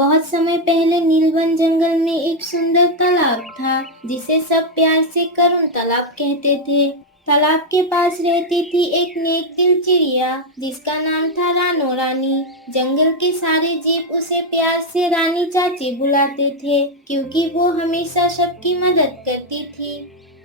बहुत समय पहले नीलवन जंगल में एक सुंदर तालाब था, जिसे सब प्यार से करुण तालाब कहते थे। तालाब के पास रहती थी एक नेक दिल चिड़िया, जिसका नाम था रानो रानी। जंगल के सारे जीव उसे प्यार से रानी चाची बुलाते थे, क्योंकि वो हमेशा सबकी मदद करती थी।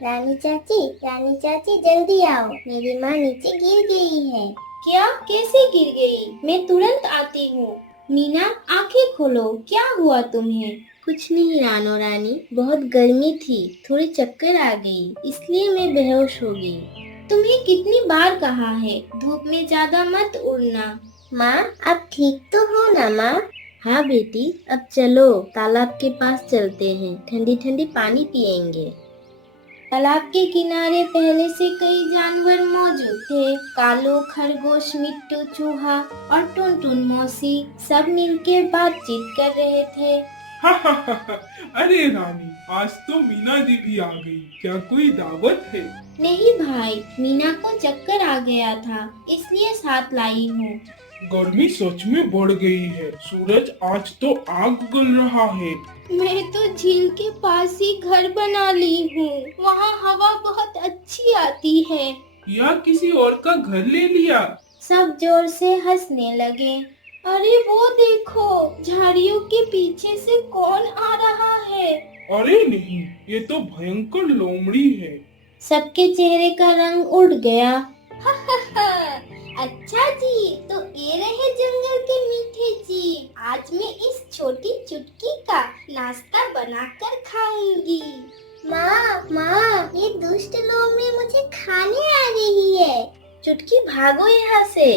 रानी चाची जल्दी आओ, मेरी माँ नीचे गिर गई है। क्या? कैसे गिर गई? मैं तुरंत आती हूँ। मीना, आंखें खोलो, क्या हुआ तुम्हें? कुछ नहीं रानो रानी, बहुत गर्मी थी, थोड़ी चक्कर आ गई, इसलिए मैं बेहोश हो गई। तुम्हें कितनी बार कहा है, धूप में ज्यादा मत उड़ना। माँ, आप ठीक तो हो ना माँ? हाँ बेटी, अब चलो तालाब के पास चलते हैं, ठंडी ठंडी पानी पिएंगे। तालाब के किनारे पहले से कई जानवर मौजूद थे। कालो, खरगोश, मिट्टू, चूहा और टुनटुन मौसी सब मिलकर बातचीत कर रहे थे। अरे रानी, आज तो मीना दीदी आ गई। क्या कोई दावत है? नहीं भाई, मीना को चक्कर आ गया था, इसलिए साथ लाई हूँ। गर्मी सच में बढ़ गई है। सूरज आज तो आग उगल रहा है। मैं तो झील के पास ही घर बना ली हूँ, वहाँ हवा बहुत अच्छी आती है। या किसी और का घर ले लिया? सब जोर से हंसने लगे। अरे वो देखो, झाड़ियों के पीछे से कौन आ रहा है? अरे नहीं, ये तो भयंकर लोमड़ी है। सबके चेहरे का रंग उड़ गया। अच्छा जी, तो ये रहे जंगल के मीठे जी। आज मैं इस छोटी चुटकी का नाश्ता बनाकर खाऊंगी। माँ, ये दुष्ट लोमड़ी मुझे खाने आ रही है। चुटकी, भागो यहाँ से।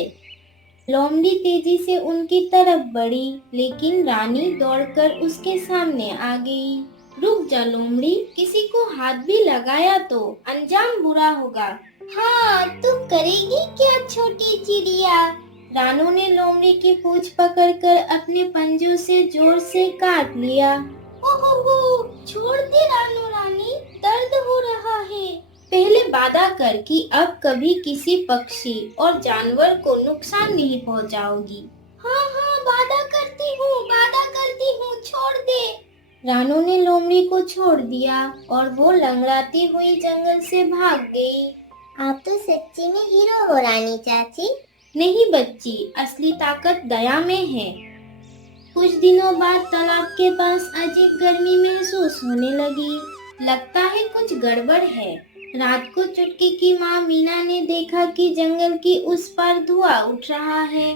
लोमड़ी तेजी से उनकी तरफ बढ़ी, लेकिन रानी दौड़कर उसके सामने आ गई। रुक जा लोमड़ी, किसी को हाथ भी लगाया तो अंजाम बुरा होगा। हाँ, तू करेगी क्या छोटी चिड़िया? रानू ने लोमड़ी की पूंछ पकड़कर अपने पंजों से जोर से काट लिया। ओहो, छोड़ दे रानू रानी, दर्द हो रहा है। पहले वादा कर कि अब कभी किसी पक्षी और जानवर को नुकसान नहीं पहुंचाओगी। हाँ, वादा करती हूँ, छोड़ दे। रानू ने लोमड़ी को छोड़ दिया और वो लंगड़ाती हुई जंगल से भाग गई। आप तो सच्ची में हीरो हो रानी चाची। नहीं बच्ची, असली ताकत दया में है। कुछ दिनों बाद तालाब के पास अजीब गर्मी महसूस होने लगी। लगता है कुछ गड़बड़ है। रात को चुटकी की माँ मीना ने देखा कि जंगल की उस पार धुआं उठ रहा है।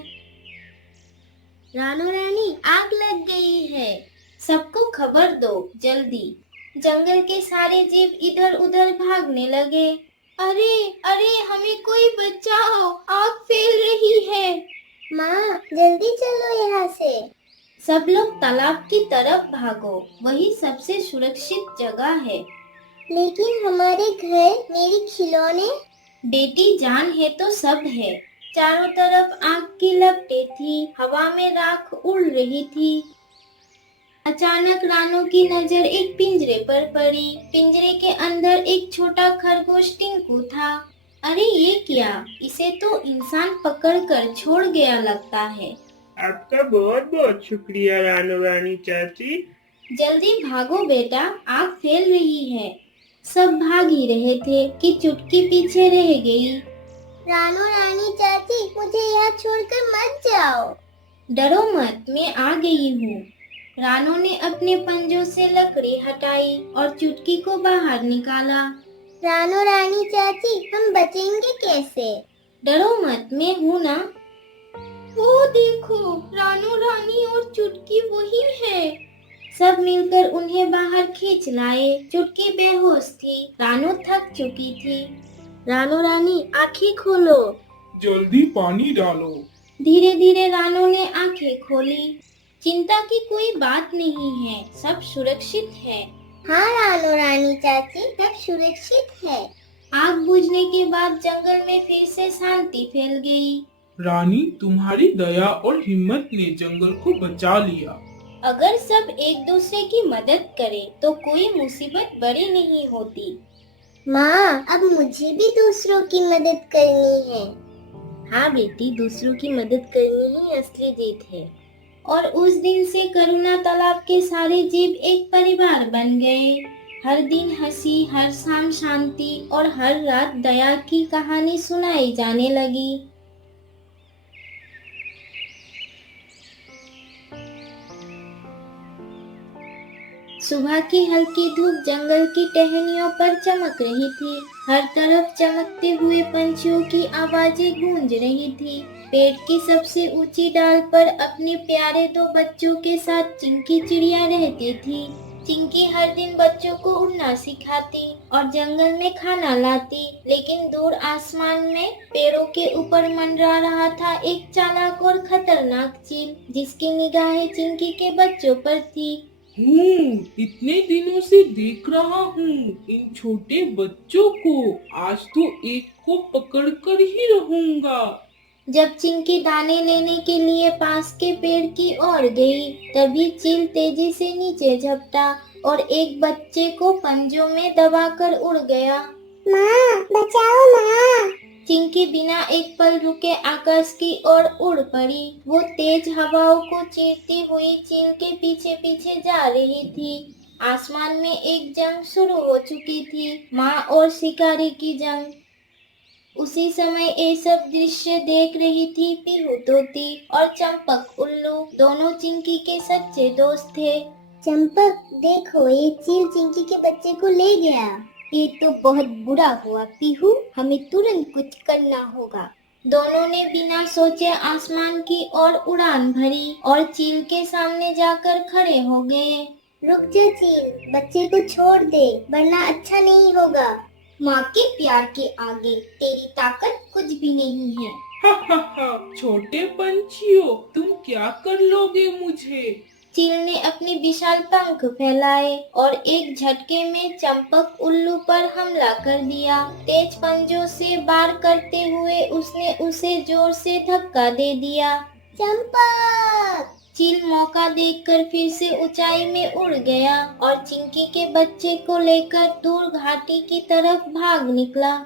रानू रानी, आग लग गई है। सबको खबर दो जल्दी। जंगल के सारे जीव इधर उधर भागने लगे। अरे, हमें कोई बचाओ, आग फैल रही है। माँ, जल्दी चलो यहाँ से। सब लोग तालाब की तरफ भागो, वही सबसे सुरक्षित जगह है। लेकिन हमारे घर, मेरी खिलौने? बेटी, जान है तो सब है। चारों तरफ आग की लपटें थी, हवा में राख उड़ रही थी। अचानक रानू की नजर एक पिंजरे पर पड़ी। पिंजरे के अंदर एक छोटा खरगोश टिंकू था। अरे ये क्या? इसे तो इंसान पकड़कर छोड़ गया लगता है। आपका बहुत बहुत शुक्रिया रानू रानी चाची। जल्दी भागो बेटा, आग फैल रही है। सब भाग ही रहे थे कि चुटकी पीछे रह गई। रानू रानी चाची, मुझे यहाँ छोड़कर मत जाओ। डरो मत, मैं आ गई हूँ। रानू ने अपने पंजों से लकड़ी हटाई और चुटकी को बाहर निकाला। रानू रानी चाची, हम बचेंगे कैसे? डरो मत, मैं हूँ ना। वो देखो, रानू रानी और चुटकी वही है। सब मिलकर उन्हें बाहर खींच लाए। चुटकी बेहोश थी, रानू थक चुकी थी। रानू रानी, आंखें खोलो। जल्दी पानी डालो। धीरे धीरे रानू ने आंखें खोली। चिंता की कोई बात नहीं है, सब सुरक्षित है। हाँ रानू रानी चाची, सब सुरक्षित है। आग बुझने के बाद जंगल में फिर से शांति फैल गई। रानी, तुम्हारी दया और हिम्मत ने जंगल को बचा लिया। अगर सब एक दूसरे की मदद करे तो कोई मुसीबत बड़ी नहीं होती। माँ, अब मुझे भी दूसरों की मदद करनी है। हाँ बेटी, दूसरों की मदद करनी ही असली जीत है। और उस दिन से करुणा तालाब के सारे जीव एक परिवार बन गए। हर दिन हंसी, हर शाम शांति और हर रात दया की कहानी सुनाई जाने लगी। सुबह की हल्की धूप जंगल की टहनियों पर चमक रही थी। हर तरफ चमकते हुए पंछियों की आवाजें गूंज रही थी। पेड़ की सबसे ऊंची डाल पर अपने प्यारे दो बच्चों के साथ चिंकी चिड़िया रहती थी। चिंकी हर दिन बच्चों को उड़ना सिखाती और जंगल में खाना लाती, लेकिन दूर आसमान में पेड़ों के ऊपर मंडरा रहा था एक चालाक और खतरनाक चील, जिसकी निगाहें चिंकी के बच्चों पर थी। इतने दिनों से देख रहा हूँ इन छोटे बच्चों को, आज तो एक को पकड़ कर ही रहूंगा। जब चिंकी दाने लेने के लिए पास के पेड़ की ओर गई, तभी चील तेजी से नीचे झपटा और एक बच्चे को पंजों में दबाकर उड़ गया। माँ, बचाओ माँ। चिंकी बिना एक पल रुके आकाश की ओर उड़ पड़ी। वो तेज हवाओं को चीरती हुई चील के पीछे पीछे जा रही थी। आसमान में एक जंग शुरू हो चुकी थी, माँ और शिकारी की जंग। उसी समय ये सब दृश्य देख रही थी पीहू तोती और चंपक उल्लू। दोनों चिंकी के सच्चे दोस्त थे। चंपक, देखो ये चील चिंकी के बच्चे को ले गया। ये तो बहुत बुरा हुआ पीहू, हमें तुरंत कुछ करना होगा। दोनों ने बिना सोचे आसमान की ओर उड़ान भरी और चील के सामने जाकर खड़े हो गए। रुक जा चील, बच्चे को छोड़ दे, वरना अच्छा नहीं होगा। माँ के प्यार के आगे तेरी ताकत कुछ भी नहीं है। छोटे पंछियों, तुम क्या कर लोगे मुझे? चील ने अपने विशाल पंख फैलाए और एक झटके में चंपक उल्लू पर हमला कर दिया। तेज पंजों से वार करते हुए उसने उसे जोर से धक्का दे दिया। चंपक! चील मौका देखकर फिर से ऊंचाई में उड़ गया और चिंकी के बच्चे को लेकर दूर घाटी की तरफ भाग निकला।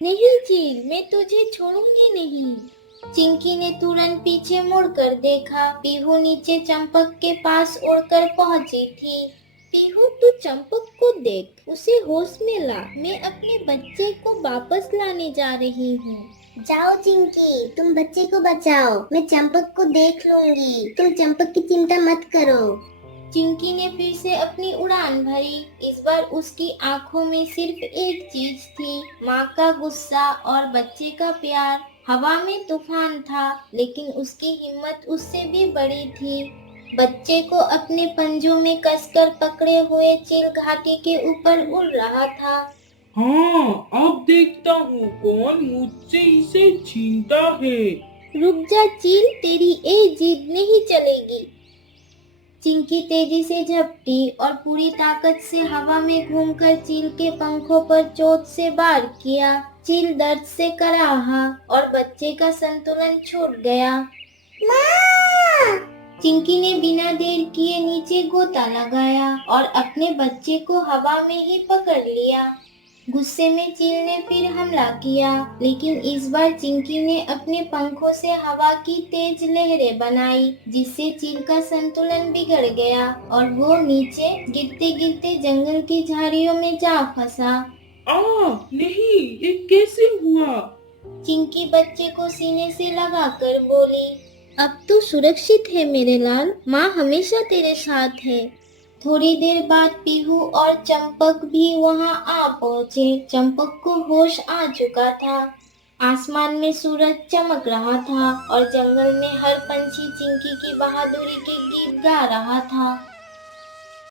नहीं चील, मैं तुझे छोड़ूंगी नहीं। चिंकी ने तुरंत पीछे मुड़कर देखा। पीहू नीचे चंपक के पास उड़कर पहुंची थी। पीहू, तू चंपक को देख, उसे होश में ला। मैं अपने बच्चे को वापस लाने जा रही हूँ। जाओ चिंकी, तुम बच्चे को बचाओ, मैं चंपक को देख लूंगी। तुम चंपक की चिंता मत करो। चिंकी ने फिर से अपनी उड़ान भरी। इस बार उसकी आंखों में सिर्फ एक चीज थी, माँ का गुस्सा और बच्चे का प्यार। हवा में तूफान था, लेकिन उसकी हिम्मत उससे भी बड़ी थी। बच्चे को अपने पंजों में कसकर पकड़े हुए चील घाटी के ऊपर उड़ रहा था। हाँ, अब देखता हूँ कौन मुझसे इसे छीनता है। रुक जा चील, तेरी ये जिद नहीं चलेगी। चिंकी तेजी से झपटी और पूरी ताकत से हवा में घूमकर चील के पंखों पर चोट से वार किया। चील दर्द से कराहा और बच्चे का संतुलन छूट गया। माँ! चिंकी ने बिना देर किए नीचे गोता लगाया और अपने बच्चे को हवा में ही पकड़ लिया। गुस्से में चील ने फिर हमला किया, लेकिन इस बार चिंकी ने अपने पंखों से हवा की तेज लहरें बनाई, जिससे चील का संतुलन बिगड़ गया और वो नीचे गिरते गिरते जंगल की झाड़ियों में जा फंसा। नहीं, ये कैसे हुआ? चिंकी बच्चे को सीने से लगाकर बोली, अब तू सुरक्षित है मेरे लाल, माँ हमेशा तेरे साथ है। थोड़ी देर बाद पीहू और चंपक भी वहां आ पहुँचे। चंपक को होश आ चुका था। आसमान में सूरज चमक रहा था और जंगल में हर पंछी चिंकी की बहादुरी के गीत गा रहा था।